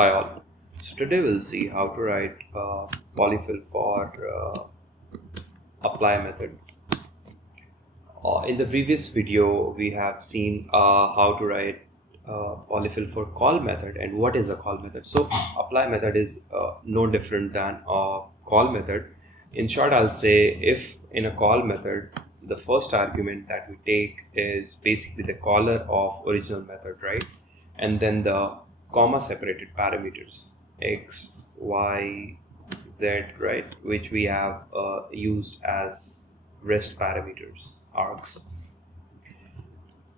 Hi all. So today we'll see how to write polyfill for apply method. In the previous video we have seen how to write polyfill for call method and what is a call method. So apply method is no different than a call method. In short, I'll say if in a call method the first argument that we take is basically the caller of original method, right? And then the comma separated parameters x, y, z, right, which we have used as rest parameters, args.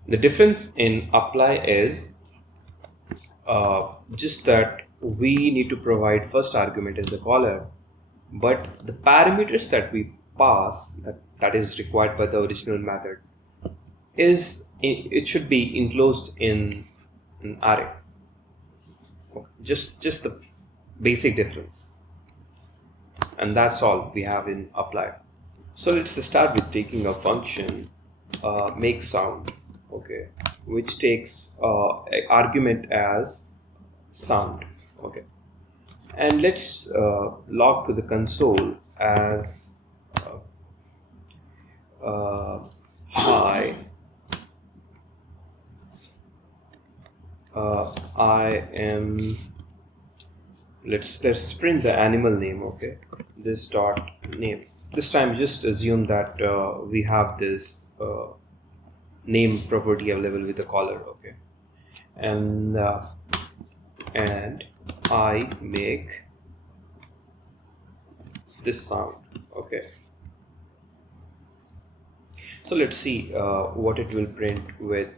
The difference in apply is just that we need to provide first argument as the caller, but the parameters that we pass that is required by the original method it should be enclosed in an array. Just the basic difference, and that's all we have in apply. So let's start with taking a function make sound, okay, which takes argument as sound, okay, and let's log to the console as hi, I am, let's print the animal name, okay, this dot name. This time just assume that we have this name property available with the caller, okay, and I make this sound, okay. So let's see what it will print with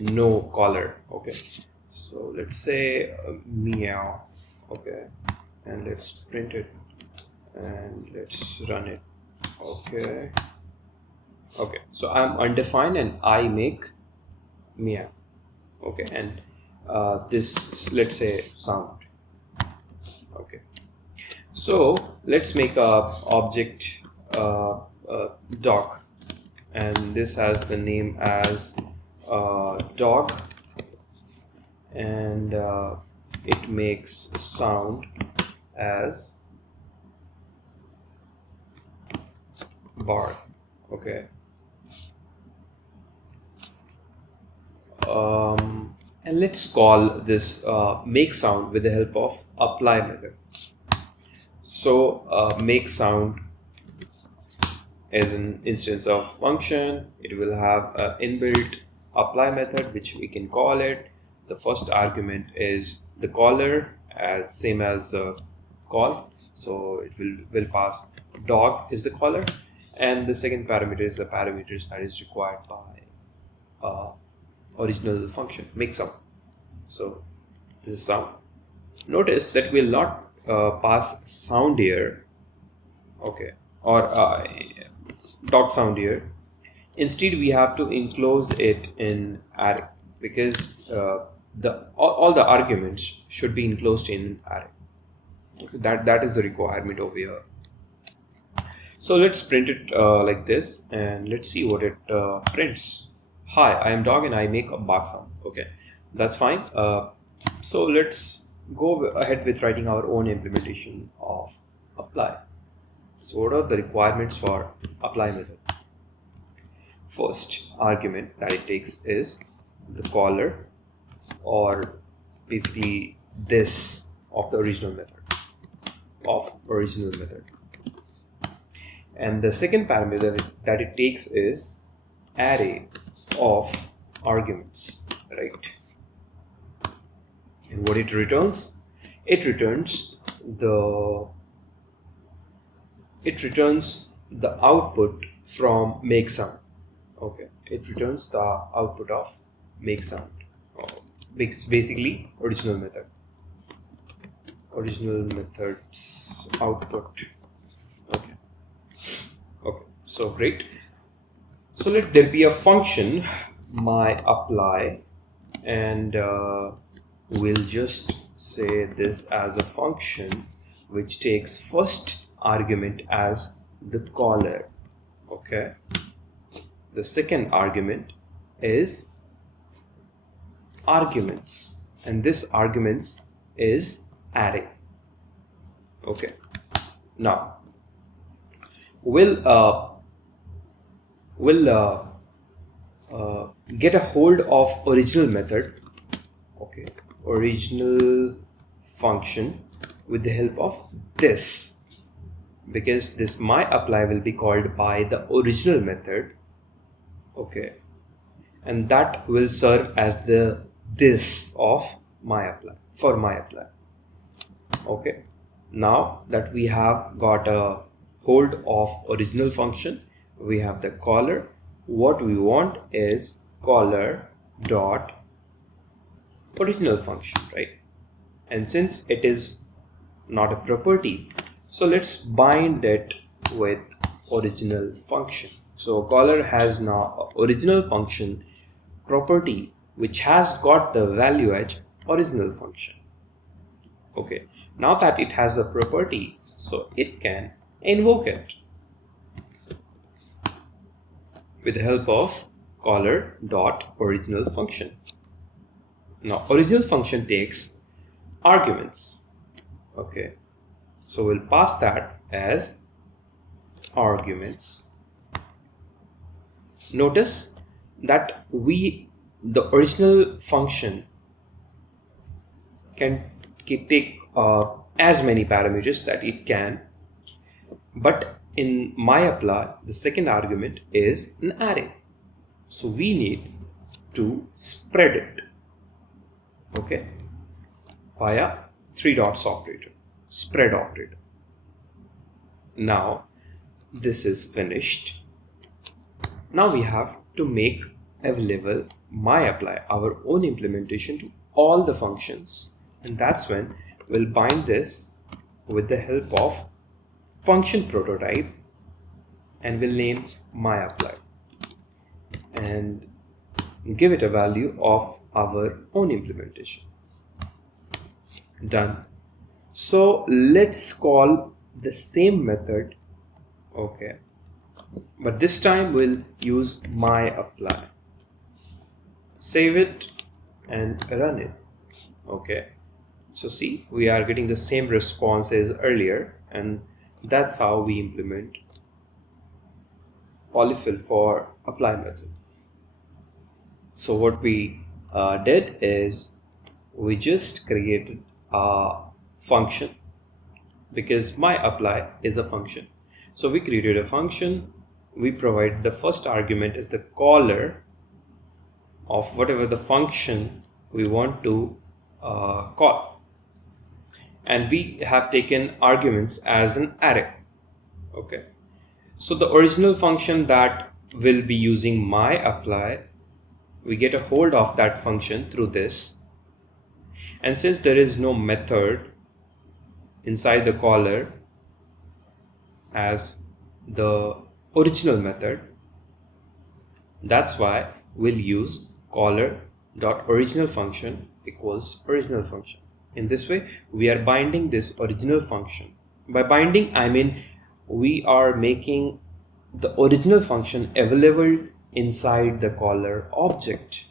no caller, okay. So let's say meow, okay, and let's print it and let's run it, okay. So I'm undefined and I make meow, okay, and this, let's say, sound, okay. So let's make a object dog, and this has the name as dog, and it makes sound as bark, okay. And let's call this make sound with the help of apply method. So make sound is an instance of function. It will have an inbuilt apply method which we can call it. The first argument is the caller, as same as call, so it will pass dog is the caller, and the second parameter is the parameters that is required by original function make sound. So this is sound. Notice that we'll not pass sound here, okay, or dog sound here. Instead we have to enclose it in array, because all the arguments should be enclosed in array, okay. That is the requirement over here. So let's print it like this, and let's see what it prints. Hi, I am dog and I make a bark sound, okay, that's fine. So let's go ahead with writing our own implementation of apply. So what are the requirements for apply method? First argument that it takes is the caller, or basically this of the original method, and the second parameter that it takes is array of arguments, right? And what it returns? It returns the output from make sound, okay. It returns the output of make sound, basically original method's output, okay. So great. So let there be a function my apply, and we'll just say this as a function which takes first argument as the caller, okay. The second argument is arguments, and this arguments is array. Okay, now we'll get a hold of original method. Okay, original function with the help of this, because this myApply will be called by the original method. Okay, and that will serve as the this of myApply for myApply. Okay, now that we have got a hold of original function, we have the caller. What we want is caller dot original function, right? And since it is not a property, so let's bind it with original function. So caller has now original function property which has got the value as original function. Okay, now that it has a property, so it can invoke it with the help of caller dot original function. Now original function takes arguments. Okay, so we'll pass that as arguments. Notice that the original function can take as many parameters that it can, but in myApply the second argument is an array, so we need to spread it. Okay, via three dots operator, spread operator. Now this is finished. Now we have to make available myApply, our own implementation, to all the functions, and that's when we'll bind this with the help of function prototype, and we'll name myApply and give it a value of our own implementation. Done. So let's call the same method. Okay, but this time we'll use myApply. Save it and run it. Okay, so see, we are getting the same response as earlier, and that's how we implement Polyfill for apply method. So what we did is we just created a function, because myApply is a function. So we created a function. We provide the first argument as the caller of whatever the function we want to call, and we have taken arguments as an array. Okay, so the original function that will be using myApply, we get a hold of that function through this, and since there is no method inside the caller as the original method, that's why we'll use caller dot original function equals original function. In this way we are binding this original function. By binding, I mean we are making the original function available inside the caller object,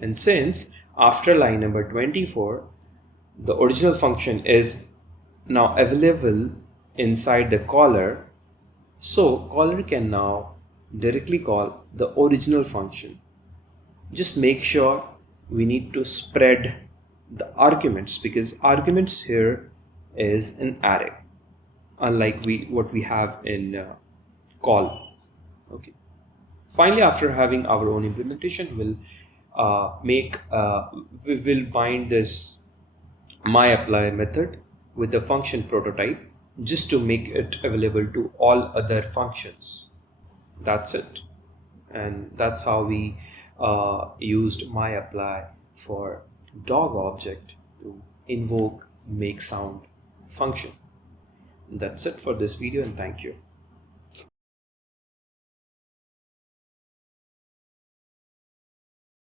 and since after line number 24 the original function is now available inside the caller, so caller can now directly call the original function. Just make sure we need to spread the arguments, because arguments here is an array, unlike what we have in call. Okay, finally, after having our own implementation, we will bind this myApply method with the function prototype, just to make it available to all other functions. That's it, and that's how we used myApply for dog object to invoke make sound function. That's it for this video, and thank you.